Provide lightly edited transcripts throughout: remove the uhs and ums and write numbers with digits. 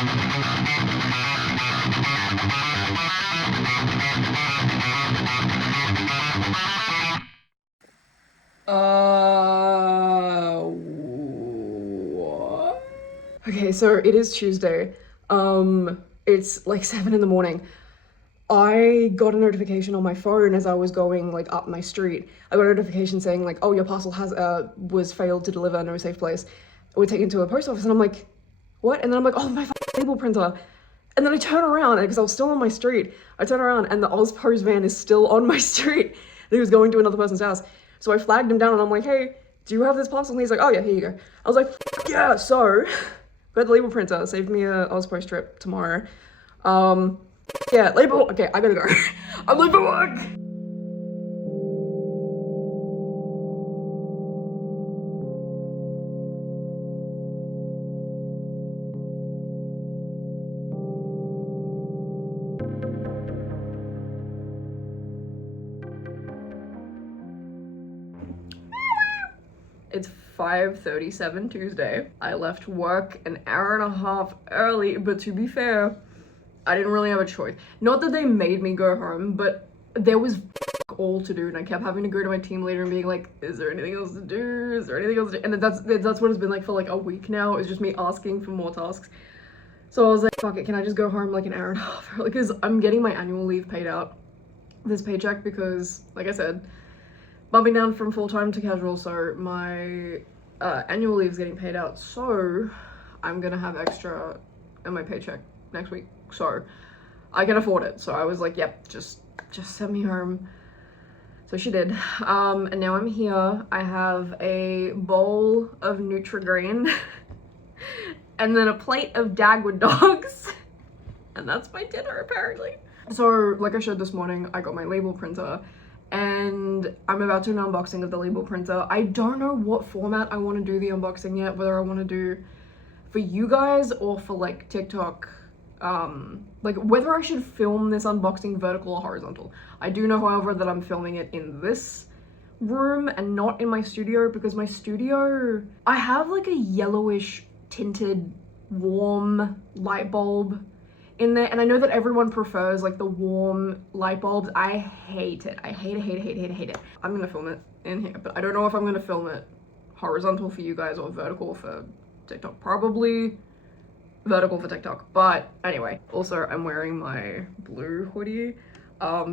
What? Okay, so it is Tuesday. It's like 7 in the morning. I got a notification on my phone as I was going like up my street. I got a notification saying like, oh, your parcel has was failed to deliver, no safe place. We're taken to a post office, and I'm like, what? And then I'm like, oh, my label printer. And then I turn around, because I was still on my street. I turn around and the Ozpose van is still on my street. He was going to another person's house. So I flagged him down and I'm like, hey, do you have this parcel? And he's like, oh yeah, here you go. I was like, yeah, so got the label printer, saved me a Ozpose trip tomorrow. Yeah, label, okay, I gotta go. I'm late for work. It's 5:37 Tuesday. I left work an hour and a half early, but to be fair, I didn't really have a choice. Not that they made me go home, but there was all to do, and I kept having to go to my team leader and being like, is there anything else to do? Is there anything else to do? And that's what it's been like for like a week now. It's just me asking for more tasks. So I was like, fuck it, can I just go home like an hour and a half early? Because I'm getting my annual leave paid out this paycheck because, like I said, bumping down from full-time to casual, so my annual leave is getting paid out, so I'm gonna have extra in my paycheck next week, so I can afford it. So I was like, yep, just send me home. So she did. And now I'm here. I have a bowl of Nutri-Grain and then a plate of Dagwood dogs, and that's my dinner apparently. So like I showed this morning, I got my label printer and I'm about to do an unboxing of the label printer. I don't know what format I want to do the unboxing yet, whether I want to do for you guys or for like TikTok, like whether I should film this unboxing vertical or horizontal. I do know, however, that I'm filming it in this room and not in my studio, because my studio, I have like a yellowish tinted warm light bulb in there, and I know that everyone prefers like the warm light bulbs. I hate it. I hate it. I'm gonna film it in here, but I don't know if I'm gonna film it horizontal for you guys or vertical for TikTok. Probably vertical for TikTok, but anyway. Also, I'm wearing my blue hoodie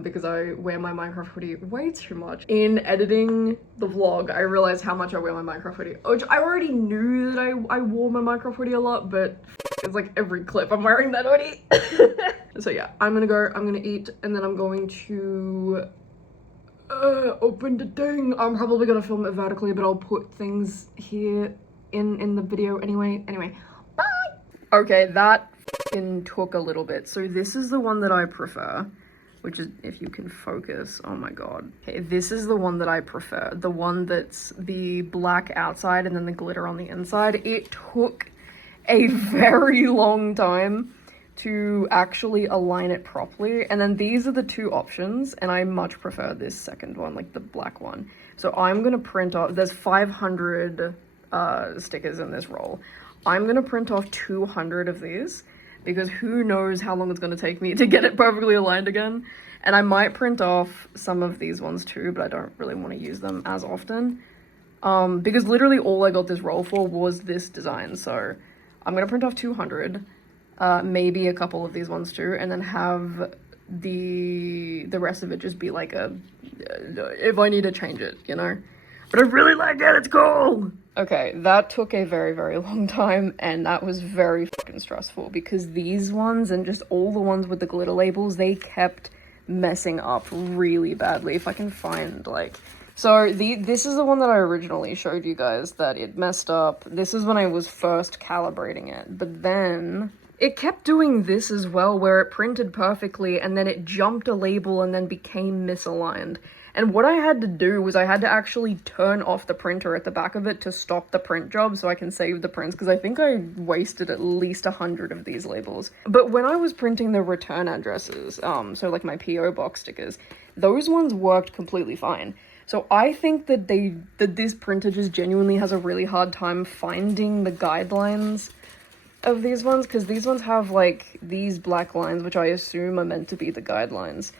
because I wear my Minecraft hoodie way too much. In editing the vlog, I realized how much I wear my Minecraft hoodie, which I already knew that I wore my Minecraft hoodie a lot, but it's like every clip I'm wearing that hoodie. So yeah, I'm gonna eat, and then I'm going to open the thing. I'm probably gonna film it vertically, but I'll put things here in the video anyway. Bye! Okay, that f***ing took a little bit. So this is the one that I prefer, which is, if you can focus, oh my god. Okay, this is the one that I prefer. The one that's the black outside and then the glitter on the inside. It took a very long time to actually align it properly. And then these are the two options, and I much prefer this second one, like the black one. So I'm gonna print off, there's 500 stickers in this roll. I'm gonna print off 200 of these, because who knows how long it's gonna take me to get it perfectly aligned again. And I might print off some of these ones too, but I don't really want to use them as often. Because literally all I got this roll for was this design. So I'm gonna print off 200, maybe a couple of these ones too, and then have the rest of it just be like a, if I need to change it, you know? But I really like it, it's cool! Okay, that took a very, very long time, and that was very fucking stressful, because these ones, and just all the ones with the glitter labels, they kept messing up really badly. If I can find, like... So, this is the one that I originally showed you guys, that it messed up. This is when I was first calibrating it, but then... it kept doing this as well, where it printed perfectly, and then it jumped a label and then became misaligned. And what I had to do was I had to actually turn off the printer at the back of it to stop the print job so I can save the prints, because I think I wasted at least 100 of these labels. But when I was printing the return addresses, so like my PO box stickers, those ones worked completely fine. So I think that this printer just genuinely has a really hard time finding the guidelines of these ones, because these ones have like these black lines, which I assume are meant to be the guidelines.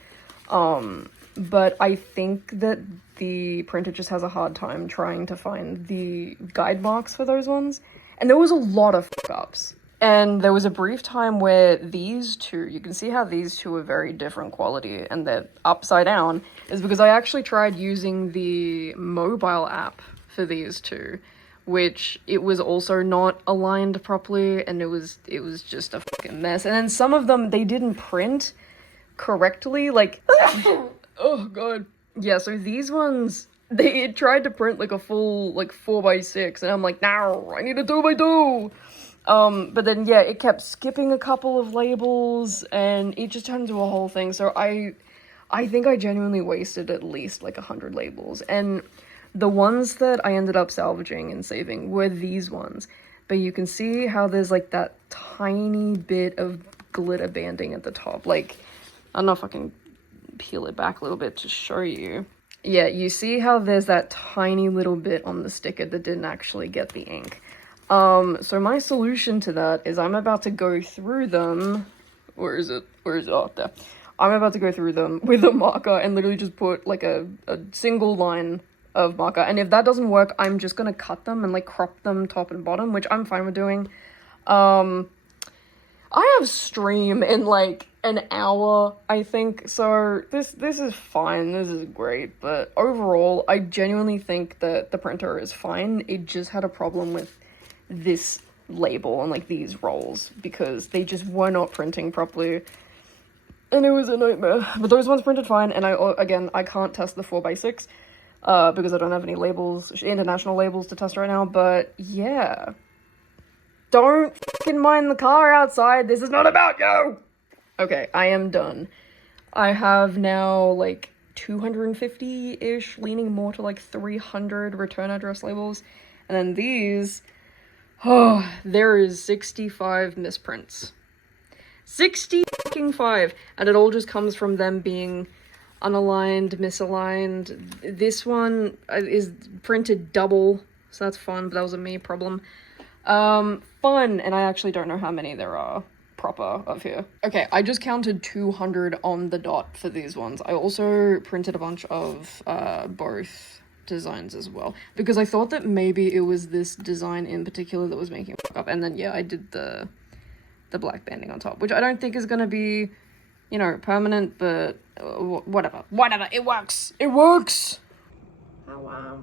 But I think that the printer just has a hard time trying to find the guide marks for those ones. And there was a lot of fuck-ups. And there was a brief time where these two, you can see how these two are very different quality and they're upside down, is because I actually tried using the mobile app for these two, which it was also not aligned properly, and it was just a fucking mess. And then some of them, they didn't print correctly, like, oh god. Yeah, so these ones, they tried to print like a full, like 4x6, and I'm like, no, I need a 2x2. But then, yeah, it kept skipping a couple of labels, and it just turned into a whole thing. So I think I genuinely wasted at least like 100 labels, and the ones that I ended up salvaging and saving were these ones. But you can see how there's like that tiny bit of glitter banding at the top. Like, I don't know if I can peel it back a little bit to show you. Yeah, you see how there's that tiny little bit on the sticker that didn't actually get the ink. So my solution to that is I'm about to go through them. Where is it? Oh, there. I'm about to go through them with a marker and literally just put like a single line of marker. And if that doesn't work, I'm just gonna cut them and like crop them top and bottom, which I'm fine with doing. I have stream in like an hour, I think, so this is fine, this is great, but overall, I genuinely think that the printer is fine. It just had a problem with this label and like these rolls, because they just were not printing properly, and it was a nightmare. But those ones printed fine, and I can't test the 4x6, because I don't have any labels, international labels to test right now, but yeah. Don't fucking mind the car outside, this is not about you! Okay, I am done. I have now, like, 250-ish, leaning more to, like, 300 return address labels. And then these, oh, there is 65 misprints. 65! And it all just comes from them being unaligned, misaligned. This one is printed double, so that's fun, but that was a me problem. Fun, and I actually don't know how many there are proper of here. Okay, I just counted 200 on the dot for these ones. I also printed a bunch of both designs as well, because I thought that maybe it was this design in particular that was making it fuck up. And then yeah, I did the black banding on top, which I don't think is gonna be, you know, permanent, but whatever, it works, oh,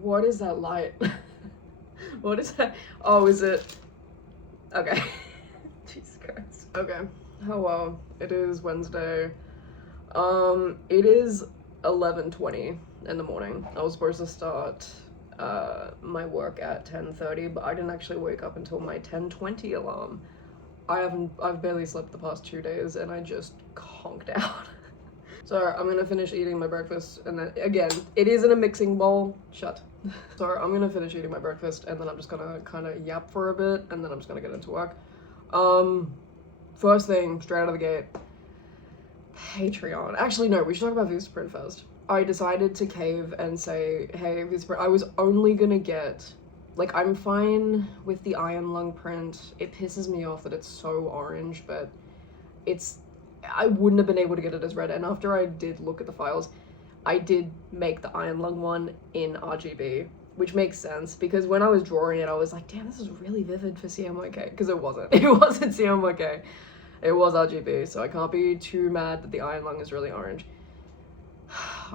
what is that light? What is that? Oh, is it? Okay. Jesus Christ. Okay. Hello. It is Wednesday. It is 11:20 in the morning. I was supposed to start my work at 10:30, but I didn't actually wake up until my 10:20 alarm. I've barely slept the past 2 days, and I just conked out. So I'm gonna finish eating my breakfast, and then again, it is in a mixing bowl. Shut. So I'm gonna finish eating my breakfast, and then I'm just gonna kind of yap for a bit, and then I'm just gonna get into work. First thing, straight out of the gate, Patreon. Actually, no, we should talk about Vistaprint first. I decided to cave and say, hey, Vistaprint, I was only gonna get, like, I'm fine with the iron lung print. It pisses me off that it's so orange, but I wouldn't have been able to get it as red, and after I did look at the files, I did make the iron lung one in RGB, which makes sense, because when I was drawing it, I was like, damn, this is really vivid for CMYK, because it wasn't. It wasn't CMYK. It was RGB, so I can't be too mad that the iron lung is really orange.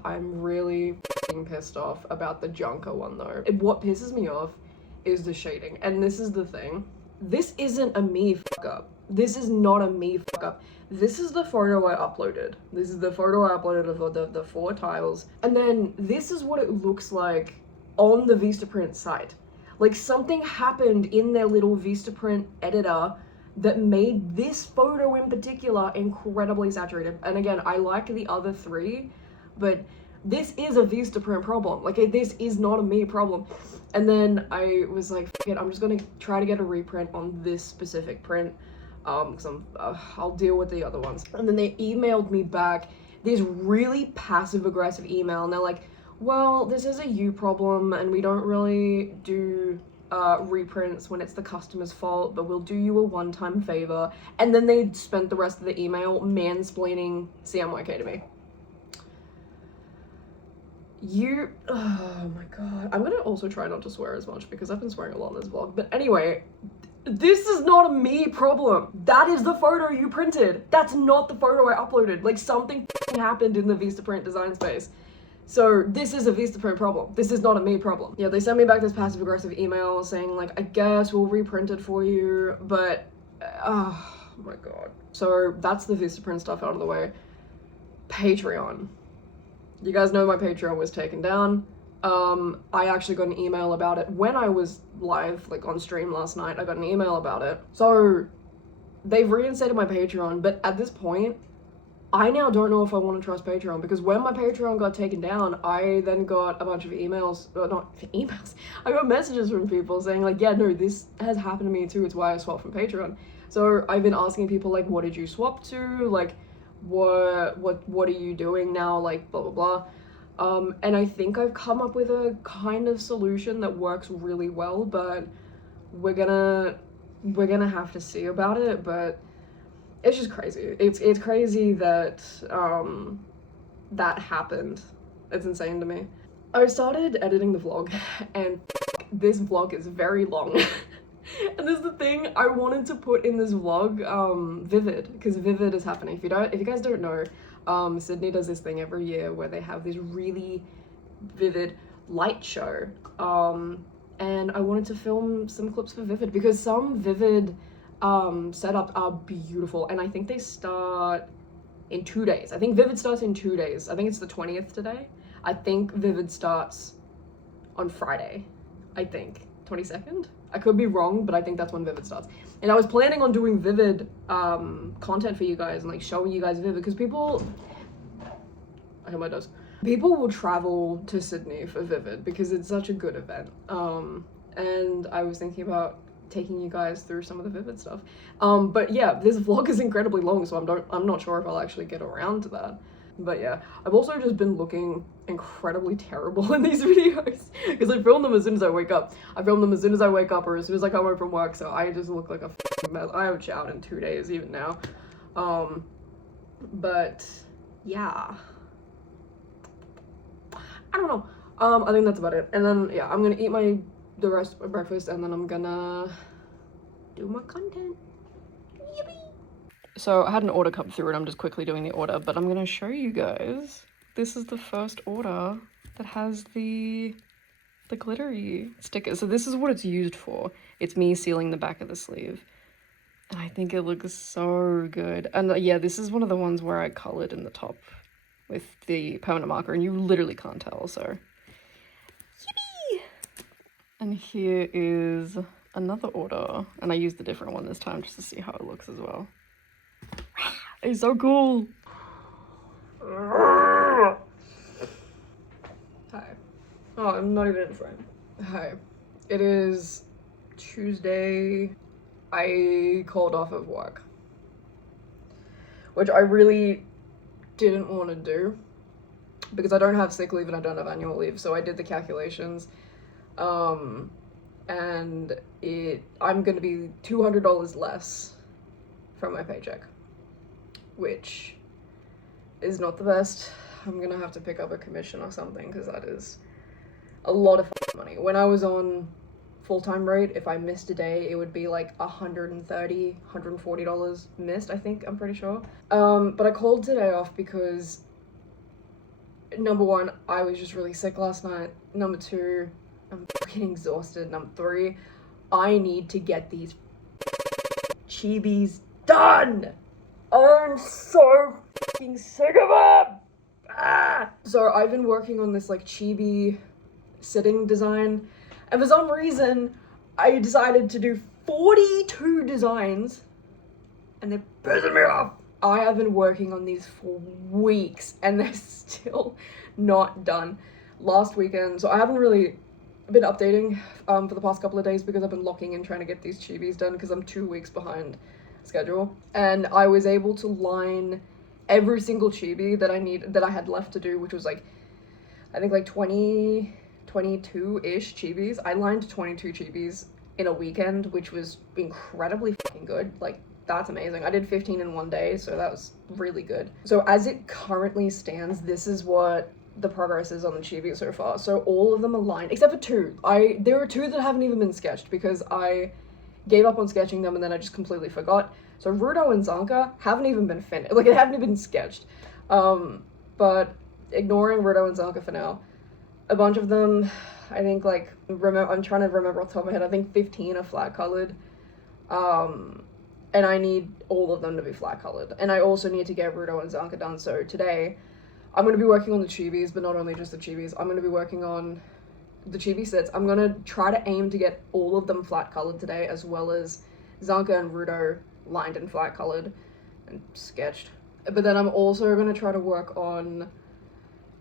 I'm really f***ing pissed off about the Zanka one, though. What pisses me off is the shading, and this is the thing. This isn't a me fuck-up. This is not a me fuck-up. This is the photo I uploaded. This is the photo I uploaded of the 4 tiles. And then this is what it looks like on the Vistaprint site. Like, something happened in their little Vistaprint editor that made this photo in particular incredibly saturated. And again, I like the other 3, but this is a Vistaprint problem. Like, this is not a me problem. And then I was like, fuck it, I'm just gonna try to get a reprint on this specific print. Because I'll deal with the other ones. And then they emailed me back this really passive-aggressive email, and they're like, well, this is a you problem, and we don't really do reprints when it's the customer's fault, but we'll do you a one-time favor. And then they spent the rest of the email mansplaining CMYK to me. Oh my god. I'm gonna also try not to swear as much because I've been swearing a lot in this vlog. But anyway, this is not a me problem. That is the photo you printed. That's not the photo I uploaded. Like, something happened in the Vistaprint design space. So this is a Vistaprint problem. This is not a me problem. Yeah, they sent me back this passive aggressive email saying like, I guess we'll reprint it for you, but oh my god. So that's the Vistaprint stuff out of the way. Patreon. You guys know my Patreon was taken down. I actually got an email about it when I was live, like on stream last night. I got an email about it. So they've reinstated my Patreon, but at this point, I now don't know if I want to trust Patreon, because when my Patreon got taken down, I then got a bunch of emails, not emails, I got messages from people saying like, yeah, no, this has happened to me too, it's why I swapped from Patreon. So I've been asking people like, what did you swap to? Like, what are you doing now? Like, blah, blah, blah. And I think I've come up with a kind of solution that works really well, but we're gonna have to see about it, but it's just crazy. It's crazy that that happened. It's insane to me. I started editing the vlog, and this vlog is very long. And this is the thing I wanted to put in this vlog, Vivid, because Vivid is happening. If you guys don't know, Sydney does this thing every year where they have this really vivid light show. And I wanted to film some clips for Vivid because some Vivid setups are beautiful, and I think they start in 2 days. I think Vivid starts in 2 days. I think it's the 20th today. I think Vivid starts on Friday. I think 22nd. I could be wrong, but I think that's when Vivid starts. And I was planning on doing Vivid content for you guys and like showing you guys Vivid, because people, I hope my does. People will travel to Sydney for Vivid because it's such a good event. And I was thinking about taking you guys through some of the Vivid stuff. But yeah, this vlog is incredibly long, so I'm not sure if I'll actually get around to that. But yeah, I've also just been looking incredibly terrible in these videos because I film them as soon as I wake up. I film them as soon as I wake up or as soon as I come home from work, so I just look like a f***ing mess. I haven't showered in 2 days even now. But yeah. I don't know. I think that's about it. And then yeah, I'm gonna eat the rest of my breakfast, and then I'm gonna do my content. Yippee! So I had an order come through and I'm just quickly doing the order, but I'm gonna show you guys. This is the first order that has the glittery sticker. So this is what it's used for. It's me sealing the back of the sleeve. And I think it looks so good. And yeah, this is one of the ones where I colored in the top with the permanent marker, and you literally can't tell, so. Yippee! And here is another order, and I used a different one this time just to see how it looks as well. It's so cool. Hi. Oh, I'm not even in frame. Hi. It is Tuesday. I called off of work, which I really didn't want to do because I don't have sick leave and I don't have annual leave. So I did the calculations, and I'm gonna be $200 less from my paycheck, which is not the best. I'm gonna have to pick up a commission or something because that is a lot of money. When I was on full-time rate, if I missed a day, it would be like $130, $140 missed, I think, I'm pretty sure. But I called today off because number one, I was just really sick last night. Number two, I'm fucking exhausted. Number three, I need to get these chibis done. I'm so fucking sick of them. Ah! So I've been working on this like chibi sitting design, and for some reason I decided to do 42 designs, and they're pissing me off. I have been working on these for weeks and they're still not done. Last weekend, so I haven't really been updating for the past couple of days because I've been locking in trying to get these chibis done because I'm 2 weeks behind schedule, and I was able to line every single chibi that I had left to do, which was like I think like 20 22-ish chibis. I lined 22 chibis in a weekend, which was incredibly fucking good. Like, that's amazing. I did 15 in one day, so that was really good. So as it currently stands, this is what the progress is on the chibi so far. So all of them are lined, except for two. There are two that haven't even been sketched because I gave up on sketching them and then I just completely forgot. So Rudo and Zanka haven't even been finished. Like, it haven't even been sketched. But ignoring Rudo and Zanka for now, a bunch of them, I think, like, I'm trying to remember off the top of my head, I think 15 are flat colored. And I need all of them to be flat colored. And I also need to get Rudo and Zanka done. So today, I'm going to be working on the chibis, but not only just the chibis. I'm going to be working on the chibi sets. I'm going to try to aim to get all of them flat colored today, as well as Zanka and Rudo lined and flat colored and sketched. But then I'm also going to try to work on,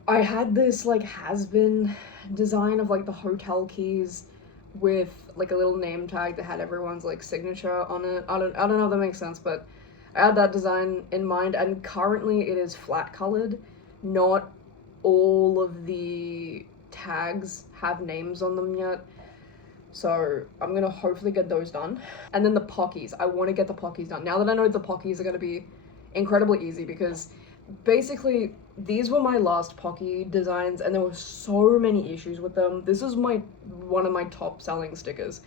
I had this like has-been design of like the hotel keys with like a little name tag that had everyone's like signature on it. I don't know if that makes sense, but I had that design in mind, and currently it is flat colored. Not all of the tags have names on them yet, so I'm gonna hopefully get those done. And then the pockies, I want to get the pockies done. Now that I know the pockies are gonna be incredibly easy, because basically these were my last pocky designs and there were so many issues with them. This is one of my top selling stickers.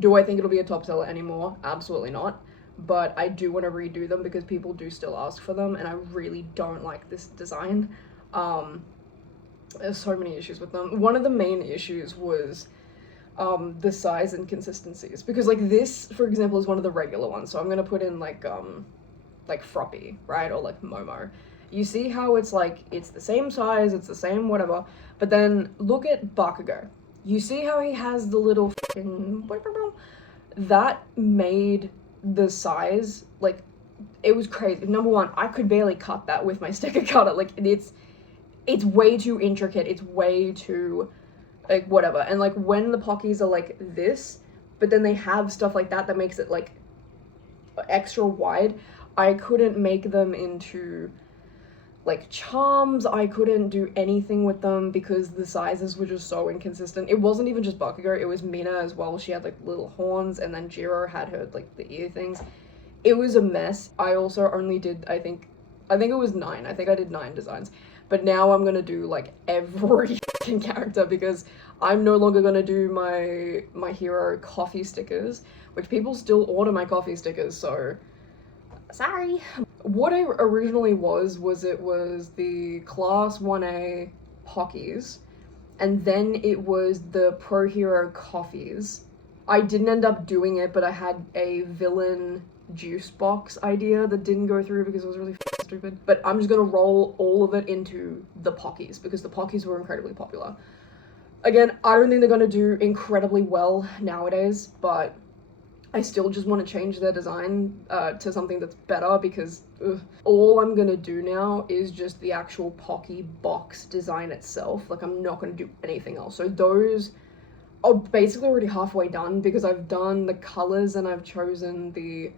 Do I think it'll be a top seller anymore? Absolutely not. But I do want to redo them because people do still ask for them and I really don't like this design. There's so many issues with them. One of the main issues was the size inconsistencies, because like this, for example, is one of the regular ones. So I'm gonna put in like Froppy, right? Or like Momo. You see how it's like, it's the same size, it's the same whatever, but then look at Bakugo. You see how he has the little fucking... That made the size, like, it was crazy. Number one, I could barely cut that with my sticker cutter. Like, it's way too intricate, it's way too, like, whatever. And like, when the pockies are like this, but then they have stuff like that that makes it like extra wide, I couldn't make them into like charms. I couldn't do anything with them because the sizes were just so inconsistent. It wasn't even just Bakugo, it was Mina as well. She had like little horns, and then Jiro had her like the ear things. It was a mess. I also only did, I think it was 9. I think I did 9 designs. But now I'm gonna do like every fucking character, because I'm no longer gonna do my hero coffee stickers, which people still order my coffee stickers, so sorry. What it originally was it was the Class 1A Pockies, and then it was the Pro Hero Coffees. I didn't end up doing it, but I had a villain juice box idea that didn't go through because it was really stupid. But I'm just gonna roll all of it into the Pockies because the Pockies were incredibly popular. Again, I don't think they're gonna do incredibly well nowadays, but I still just want to change their design to something that's better, because all I'm gonna do now is just the actual Pocky box design itself. Like, I'm not gonna do anything else. So those are basically already halfway done, because I've done the colors and I've chosen the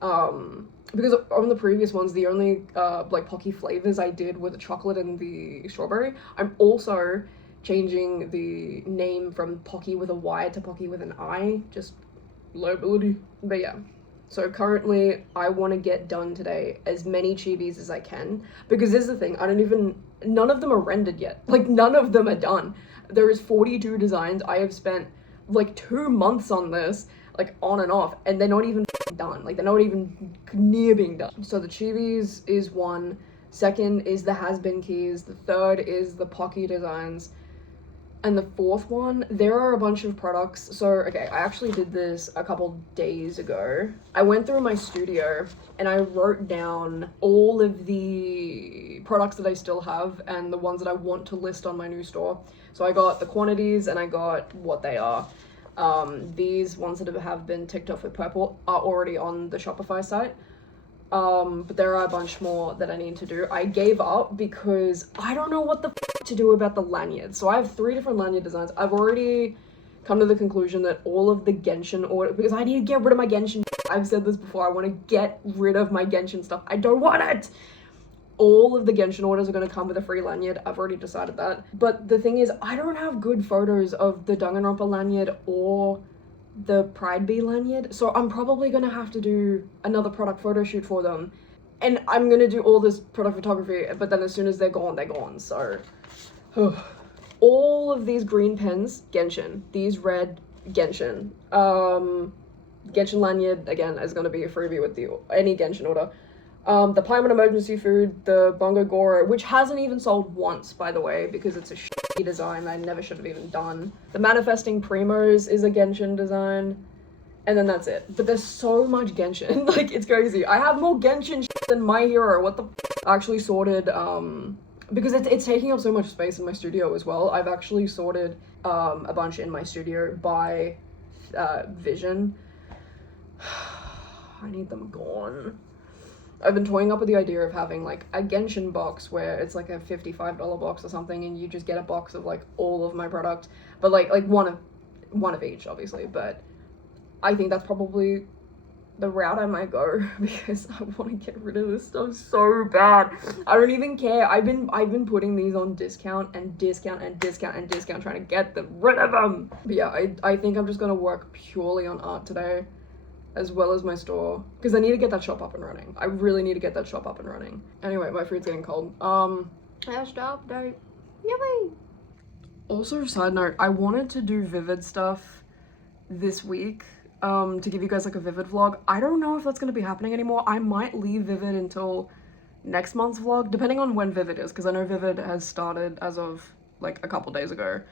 because on the previous ones, the only like Pocky flavors I did were the chocolate and the strawberry. I'm also changing the name from Pocky with a Y to Pocky with an I, just liability. But yeah, so currently I want to get done today as many chibis as I can, because this is the thing, none of them are rendered yet. Like, none of them are done. There is 42 designs. I have spent like 2 months on this, like on and off, and they're not even done. Like, they're not even near being done. So the chibis is 1, 2nd is the has-been keys, the 3rd is the Pocky designs, and the 4th one, there are a bunch of products. So, okay, I actually did this a couple days ago. I went through my studio and I wrote down all of the products that I still have and the ones that I want to list on my new store. So I got the quantities and I got what they are. These ones that have been ticked off with purple are already on the Shopify site. But there are a bunch more that I need to do. I gave up because I don't know what the to do about the lanyards. So I have 3 different lanyard designs. I've already come to the conclusion that all of the Genshin order, because I need to get rid of my Genshin. I've said this before, I want to get rid of my Genshin stuff. I don't want it. All of the Genshin orders are going to come with a free lanyard. I've already decided that. But the thing is, I don't have good photos of the Danganronpa lanyard or the Pride Bee lanyard, so I'm probably going to have to do another product photo shoot for them. And I'm going to do all this product photography, but then as soon as they're gone, so... All of these green pens, Genshin. These red, Genshin. Genshin lanyard, again, is going to be a freebie with any Genshin order. The Paimon emergency food, the Bongo Goro, which hasn't even sold once, by the way, because it's a shitty design I never should have even done. The Manifesting Primos is a Genshin design, and then that's it. But there's so much Genshin, like, it's crazy. I have more Genshin shit than My Hero, what the f***? I actually sorted, because it's taking up so much space in my studio as well, I've actually sorted, a bunch in my studio by, Vision. I need them gone. I've been toying up with the idea of having like a Genshin box where it's like a $55 box or something, and you just get a box of like all of my product, but like one of each, obviously. But I think that's probably the route I might go because I want to get rid of this stuff so bad. I don't even care. I've been putting these on discount, trying to get rid of them. But yeah, I think I'm just gonna work purely on art today, as well as my store, because I need to get that shop up and running. I really need to get that shop up and running. Anyway, my food's getting cold. Stop date. Yippee! Also, side note, I wanted to do Vivid stuff this week, to give you guys like a Vivid vlog. I don't know if that's gonna be happening anymore. I might leave Vivid until next month's vlog, depending on when Vivid is, because I know Vivid has started as of like a couple days ago.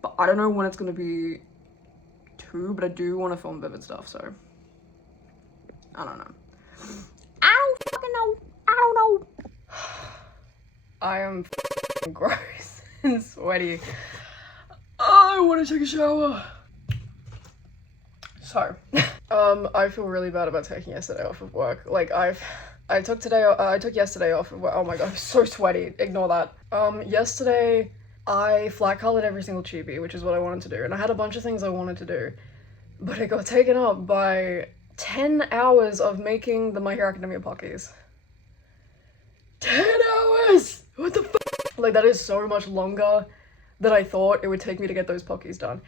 But I don't know when it's gonna be too, but I do want to film Vivid stuff, so... I don't know. I don't fucking know. I don't know. I am gross and sweaty. I want to take a shower. So, I feel really bad about taking yesterday off of work. Like, I took yesterday off of work. Oh my god, I'm so sweaty. Ignore that. Yesterday, I flat colored every single chibi, which is what I wanted to do. And I had a bunch of things I wanted to do. But it got taken up by 10 hours of making the My Hero Academia Pockies. 10 hours! What the f***? Like, that is so much longer than I thought it would take me to get those Pockies done.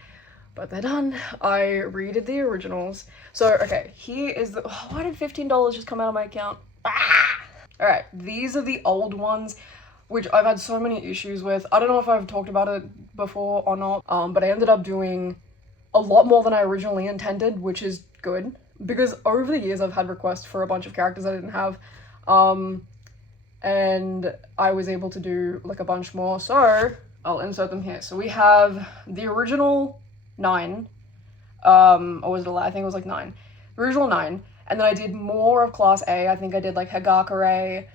But they're done. I redid the originals. So, okay, here is the... Oh, why did $15 just come out of my account? Ah! Alright, these are the old ones, which I've had so many issues with. I don't know if I've talked about it before or not, but I ended up doing a lot more than I originally intended, which is good. Because over the years I've had requests for a bunch of characters I didn't have, and I was able to do like a bunch more, so I'll insert them here. So we have the original 9, or was it 11? I think it was like 9. The original 9, and then I did more of Class A. I think I did like Hagakure,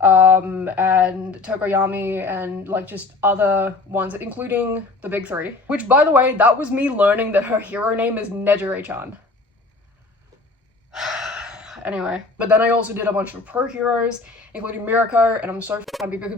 and Tokoyami, and like just other ones, including the big 3. Which, by the way, that was me learning that her hero name is Nejire-chan. Anyway, but then I also did a bunch of pro heroes, including Mirako, and I'm so happy because,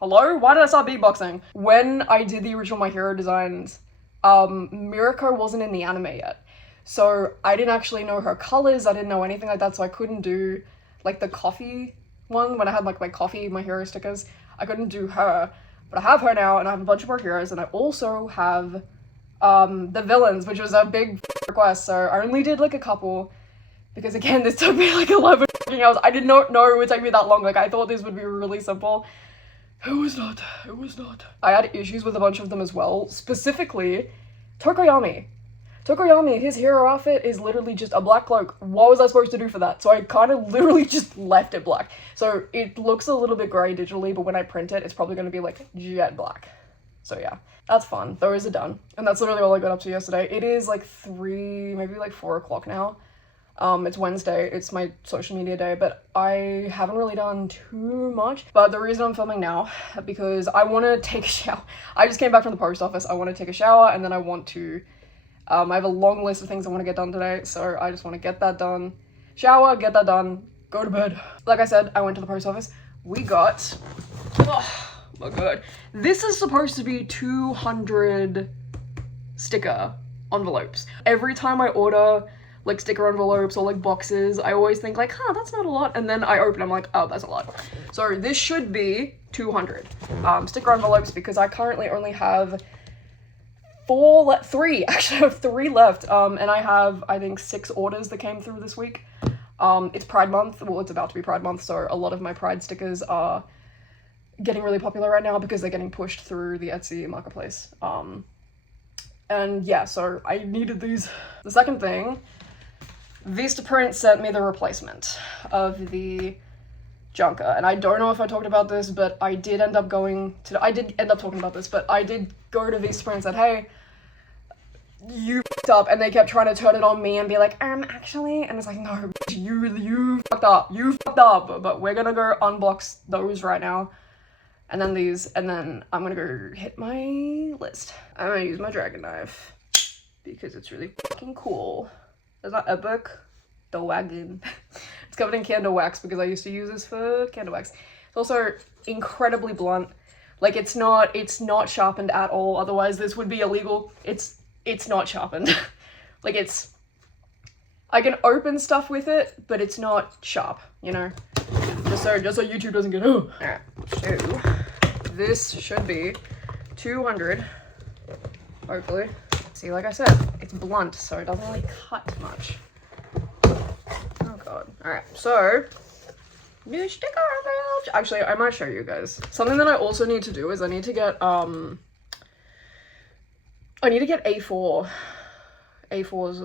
hello? Why did I start beatboxing? When I did the original My Hero designs, Mirako wasn't in the anime yet. So I didn't actually know her colors, I didn't know anything like that, so I couldn't do, like, the coffee one, when I had, like, my Hero stickers. I couldn't do her, but I have her now, and I have a bunch of pro heroes, and I also have, the villains, which was a big request, so I only did, like, a couple. Because again, this took me like 11 hours. I did not know it would take me that long. Like, I thought this would be really simple. It was not. It was not. I had issues with a bunch of them as well. Specifically, Tokoyami. Tokoyami, his hero outfit is literally just a black cloak. What was I supposed to do for that? So I kind of literally just left it black. So it looks a little bit grey digitally, but when I print it, it's probably going to be like jet black. So yeah, that's fun. Those are done. And that's literally all I got up to yesterday. It is like 3, maybe like 4 o'clock now. It's Wednesday, it's my social media day, but I haven't really done too much. But the reason I'm filming now, because I want to take a shower. I just came back from the post office, I want to take a shower, and then I want to, I have a long list of things I want to get done today, so I just want to get that done. Shower, get that done, go to bed. Like I said, I went to the post office. We got, oh my god. This is supposed to be 200 sticker envelopes. Every time I order like sticker envelopes or like boxes, I always think like, huh, that's not a lot, and then I open, I'm like, oh, that's a lot. So this should be 200 sticker envelopes, because I currently only have three left, and I have, I think, 6 orders that came through this week. It's Pride Month, well, it's about to be Pride Month, so a lot of my Pride stickers are getting really popular right now because they're getting pushed through the Etsy marketplace. And yeah, so I needed these. The second thing, Vistaprint sent me the replacement of the Zanka, and I don't know if I talked about this, but I did end up talking about this, but I did go to Vistaprint and said, hey, you f***ed up, and they kept trying to turn it on me and be like, actually, and it's like, no, you fucked up, but we're gonna go unbox those right now, and then these, and then I'm gonna go hit my list. I'm gonna use my dragon knife, because it's really fucking cool. Is that epic? The wagon. It's covered in candle wax, because I used to use this for candle wax. It's also incredibly blunt. Like, it's not sharpened at all, otherwise this would be illegal. It's not sharpened. Like, I can open stuff with it, but it's not sharp, you know? Just so YouTube doesn't get, oh. Alright, so this should be 200, hopefully. See, like I said, it's blunt, so it doesn't really cut much. Oh god. Alright, so new sticker envelopes. Actually, I might show you guys. Something that I also need to do is I need to get A4s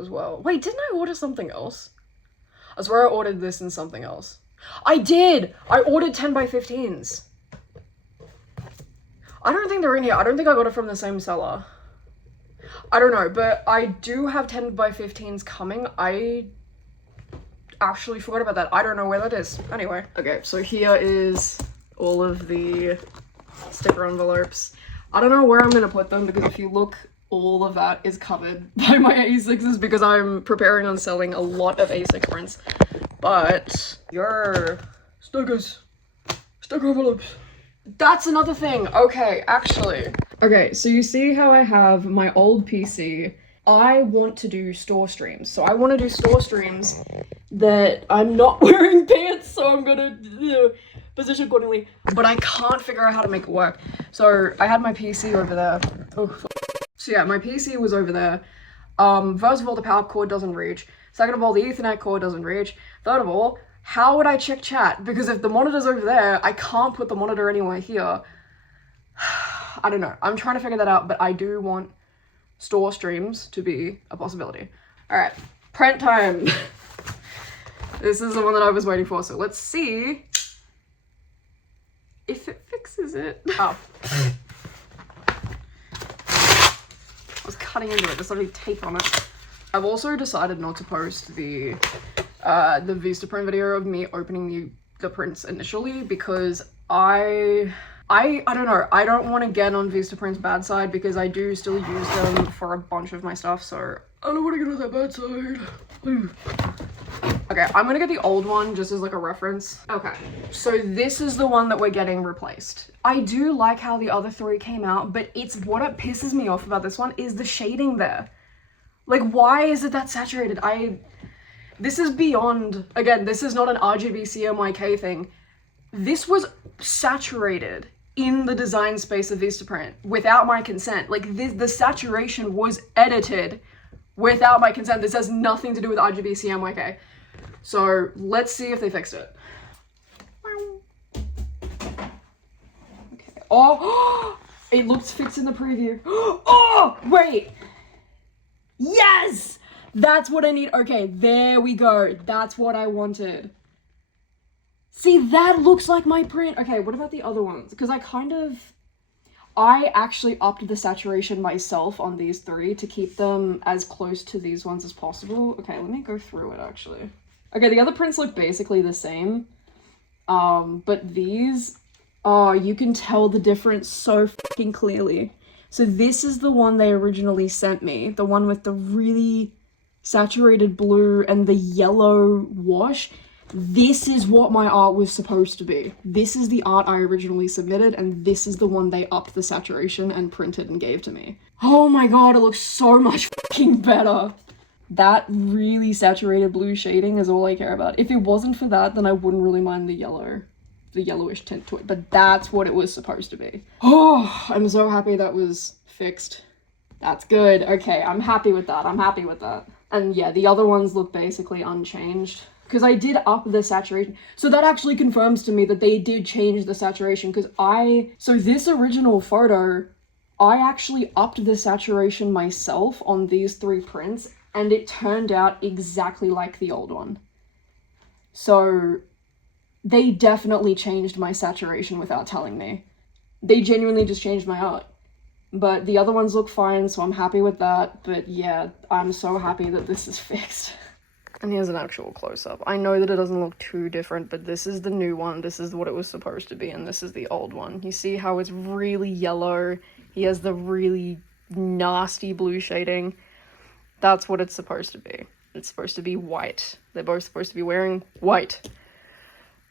as well. Wait, didn't I order something else? I swear I ordered this and something else. I did! I ordered 10x15s. I don't think they're in here. I don't think I got it from the same seller. I don't know, but I do have 10x15s coming. I actually forgot about that. I don't know where that is. Anyway. Okay, so here is all of the sticker envelopes. I don't know where I'm gonna put them, because if you look, all of that is covered by my A6s, because I'm preparing on selling a lot of A6 prints. But your sticker envelopes. That's another thing. Okay, actually. Okay, so you see how I have my old PC? I want to do store streams. So I want to do store streams that I'm not wearing pants, so I'm gonna position accordingly. But I can't figure out how to make it work. So I had my PC over there. Oh, so yeah, my PC was over there. First of all, the power cord doesn't reach. Second of all, the Ethernet cord doesn't reach. Third of all, how would I check chat? Because if the monitor's over there, I can't put the monitor anywhere here. I don't know. I'm trying to figure that out, but I do want store streams to be a possibility. Alright, print time. This is the one that I was waiting for, so let's see if it fixes it. Oh. I was cutting into it, there's already tape on it. I've also decided not to post the Vistaprint video of me opening the prints initially, because I don't know, I don't want to get on Vistaprint's bad side, because I do still use them for a bunch of my stuff, so I don't want to get on that bad side. Okay, I'm gonna get the old one just as like a reference. Okay, so this is the one that we're getting replaced. I do like how the other 3 came out, but it's what pisses me off about this one is the shading there. Like, why is it that saturated? This is beyond, again, this is not an RGB CMYK thing. This was saturated in the design space of Vistaprint without my consent. Like, the saturation was edited without my consent. This has nothing to do with RGB CMYK. So let's see if they fixed it. Okay. Oh, it looks fixed in the preview. Oh, wait. Yes! That's what I need. Okay, there we go. That's what I wanted. See, that looks like my print. Okay, what about the other ones? Because I actually upped the saturation myself on these 3 to keep them as close to these ones as possible. Okay, let me go through it, actually. Okay, the other prints look basically the same. But these, oh, you can tell the difference so fucking clearly. So this is the one they originally sent me. The one with the really saturated blue and the yellow wash. This is what my art was supposed to be. This is the art I originally submitted, and this is the one they upped the saturation and printed and gave to me. Oh my god, it looks so much fucking better. That really saturated blue shading is all I care about. If it wasn't for that, then I wouldn't really mind the yellowish tint to it, but that's what it was supposed to be. Oh, I'm so happy that was fixed. That's good. Okay, I'm happy with that. I'm happy with that. And yeah, the other ones look basically unchanged because I did up the saturation. So that actually confirms to me that they did change the saturation because so this original photo, I actually upped the saturation myself on these 3 prints and it turned out exactly like the old one. So they definitely changed my saturation without telling me. They genuinely just changed my art. But the other ones look fine, so I'm happy with that. But yeah, I'm so happy that this is fixed. And here's an actual close-up. I know that it doesn't look too different, but this is the new one. This is what it was supposed to be, and this is the old one. You see how it's really yellow? He has the really nasty blue shading. That's what it's supposed to be. It's supposed to be white. They're both supposed to be wearing white.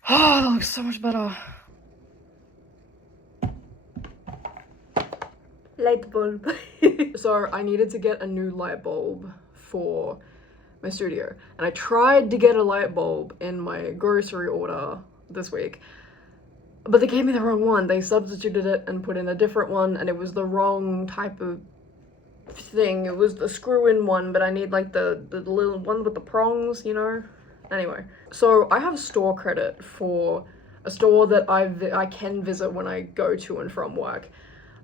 Oh, that looks so much better. Light bulb. So I needed to get a new light bulb for my studio. And I tried to get a light bulb in my grocery order this week. But they gave me the wrong one. They substituted it and put in a different one, and it was the wrong type of thing. It was the screw-in one, but I need like the little one with the prongs, you know? Anyway, so I have store credit for a store that I can visit when I go to and from work.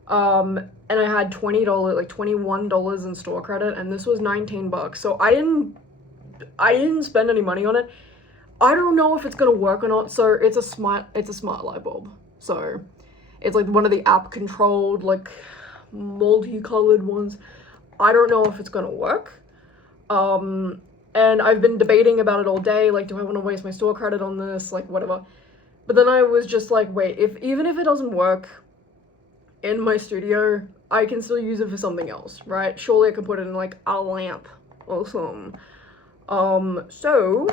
And I had $20, like $21 in store credit, and this was 19 bucks. So I didn't spend any money on it. I don't know if it's gonna work or not. So it's a smart light bulb. So it's like one of the app controlled, like multicolored ones. I don't know if it's gonna work. And I've been debating about it all day. Like, do I want to waste my store credit on this? Like, whatever. But then I was just like, wait, even if it doesn't work in my studio, I can still use it for something else, right? Surely I can put it in like a lamp or something. So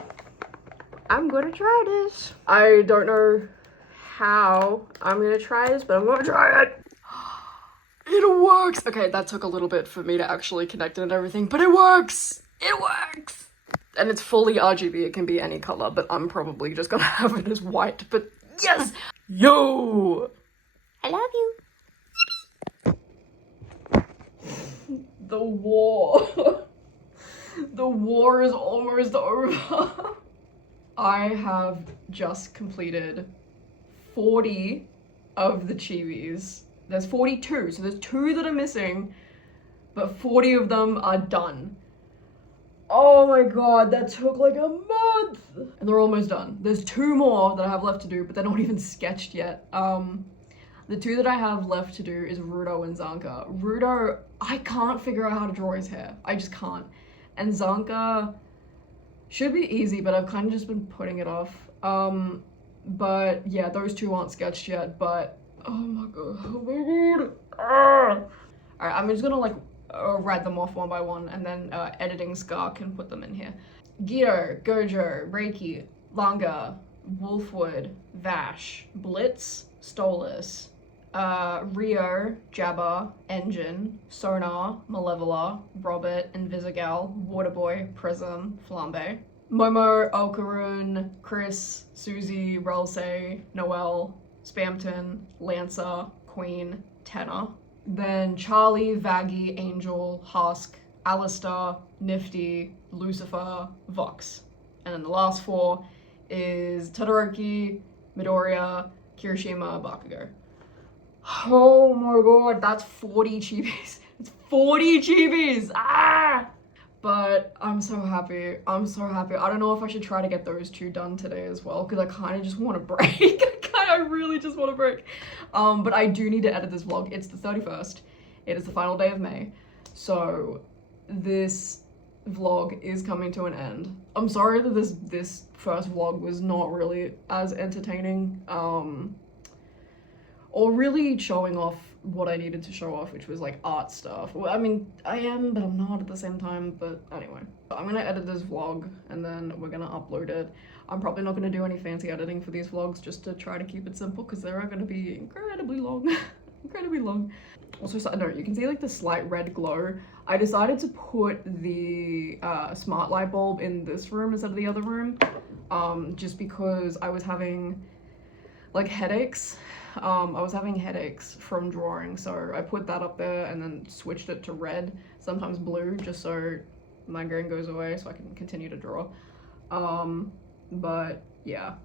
I'm gonna try this. I don't know how I'm gonna try this, but I'm gonna try it. It works. Okay, that took a little bit for me to actually connect it and everything, but it works. It works. And it's fully RGB. It can be any color, but I'm probably just gonna have it as white. But yes, yo, I love you. The war. The war is almost over. I have just completed 40 of the chibis. There's 42, so there's 2 that are missing, but 40 of them are done. Oh my god, that took like a month! And they're almost done. There's 2 more that I have left to do, but they're not even sketched yet. The 2 that I have left to do is Rudo and Zanka. Rudo, I can't figure out how to draw his hair. I just can't. And Zanka should be easy, but I've kind of just been putting it off. But yeah, those 2 aren't sketched yet, but oh my god. Ah. Alright, I'm just gonna like write them off one by one, and then editing Scar can put them in here. Guido, Gojo, Reiki, Langa, Wolfwood, Vash, Blitz, Stolas, Rio, Jabba, Engine, Sonar, Malevola, Robert, Invisigal, Waterboy, Prism, Flambe, Momo, Alcaroon, Chris, Susie, Ralsei, Noel, Spamton, Lancer, Queen, Tenor. Then Charlie, Vaggie, Angel, Husk, Alistair, Nifty, Lucifer, Vox. And then the last 4 is Todoroki, Midoriya, Kirishima, Bakugo. Oh my god, that's 40 chibis. It's 40 chibis! Ah! But I'm so happy. I'm so happy. I don't know if I should try to get those 2 done today as well, because I kind of just want to break. I really just want to break. But I do need to edit this vlog. It's the 31st. It is the final day of May. So this vlog is coming to an end. I'm sorry that this first vlog was not really as entertaining. Or really showing off what I needed to show off, which was like art stuff. Well, I mean, I am, but I'm not at the same time. But anyway, I'm gonna edit this vlog and then we're gonna upload it. I'm probably not gonna do any fancy editing for these vlogs, just to try to keep it simple, because they are gonna be incredibly long. incredibly long. Also, side note, you can see like the slight red glow. I decided to put the smart light bulb in this room instead of the other room, just because I was having like headaches. I was having headaches from drawing, so I put that up there and then switched it to red, sometimes blue, just so migraine goes away so I can continue to draw. But yeah.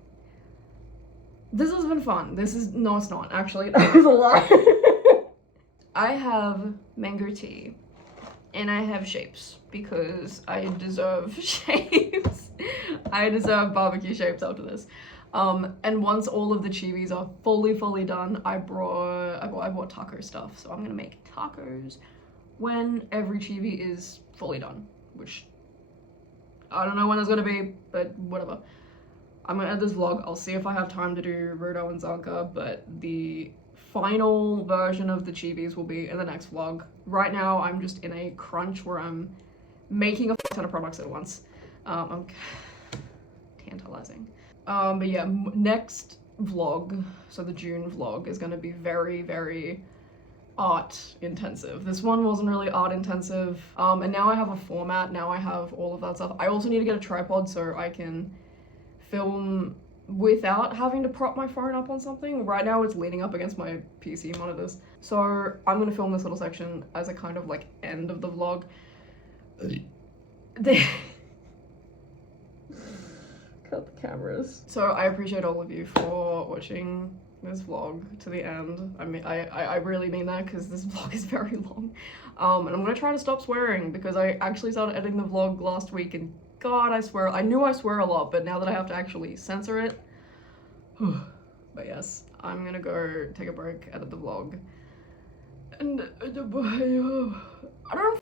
This has been fun. No, it's not, actually. That was a lie. I have mango tea, and I have shapes, because I deserve shapes. I deserve barbecue shapes after this. And once all of the chibis are fully done, I bought taco stuff, so I'm gonna make tacos when every chibi is fully done, which I don't know when it's gonna be, but whatever. I'm gonna end this vlog. I'll see if I have time to do Rudo and Zanka, but the final version of the chibis will be in the next vlog. Right now, I'm just in a crunch where I'm making a ton of products at once. I'm tantalizing. But yeah, next vlog, so the June vlog, is gonna be very art intensive. This one wasn't really art intensive. And now I have a format, now I have all of that stuff. I also need to get a tripod so I can film without having to prop my phone up on something. Right now it's leaning up against my PC monitors. So I'm gonna film this little section as a kind of like end of the vlog. Cut the cameras. So I appreciate all of you for watching this vlog to the end. I mean, I really mean that, because this vlog is very long. And I'm gonna try to stop swearing, because I actually started editing the vlog last week and God, I swear. I knew I swear a lot, but now that I have to actually censor it. But yes, I'm gonna go take a break, edit the vlog. And I don't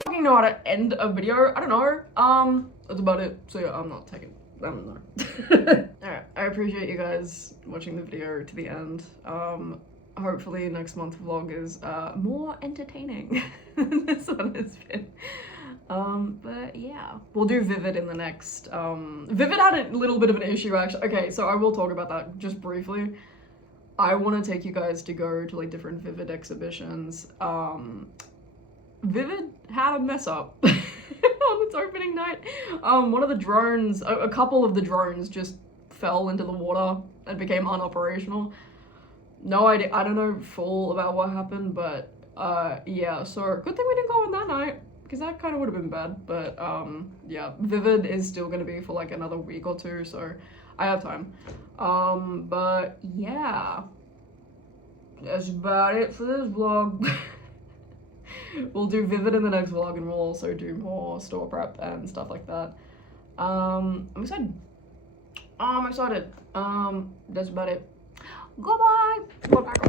fucking know how to end a video. I don't know. That's about it. So yeah, I'm not taking. I don't know. Alright, I appreciate you guys watching the video to the end. Hopefully next month's vlog is more entertaining than this one has been. But yeah, we'll do Vivid in the next. Vivid had a little bit of an issue actually. Okay, so I will talk about that just briefly. I want to take you guys to go to like different Vivid exhibitions. Vivid had a mess up on its opening night. One of the drones, a couple of the drones just fell into the water and became unoperational. No idea, I don't know full about what happened, but yeah, so good thing we didn't go on that night, because that kind of would have been bad. But yeah, Vivid is still going to be for like another week or two, so I have time. But yeah, that's about it for this vlog. We'll do Vivid in the next vlog, and we'll also do more store prep and stuff like that. I'm excited. I'm excited. That's about it. Goodbye. Bye.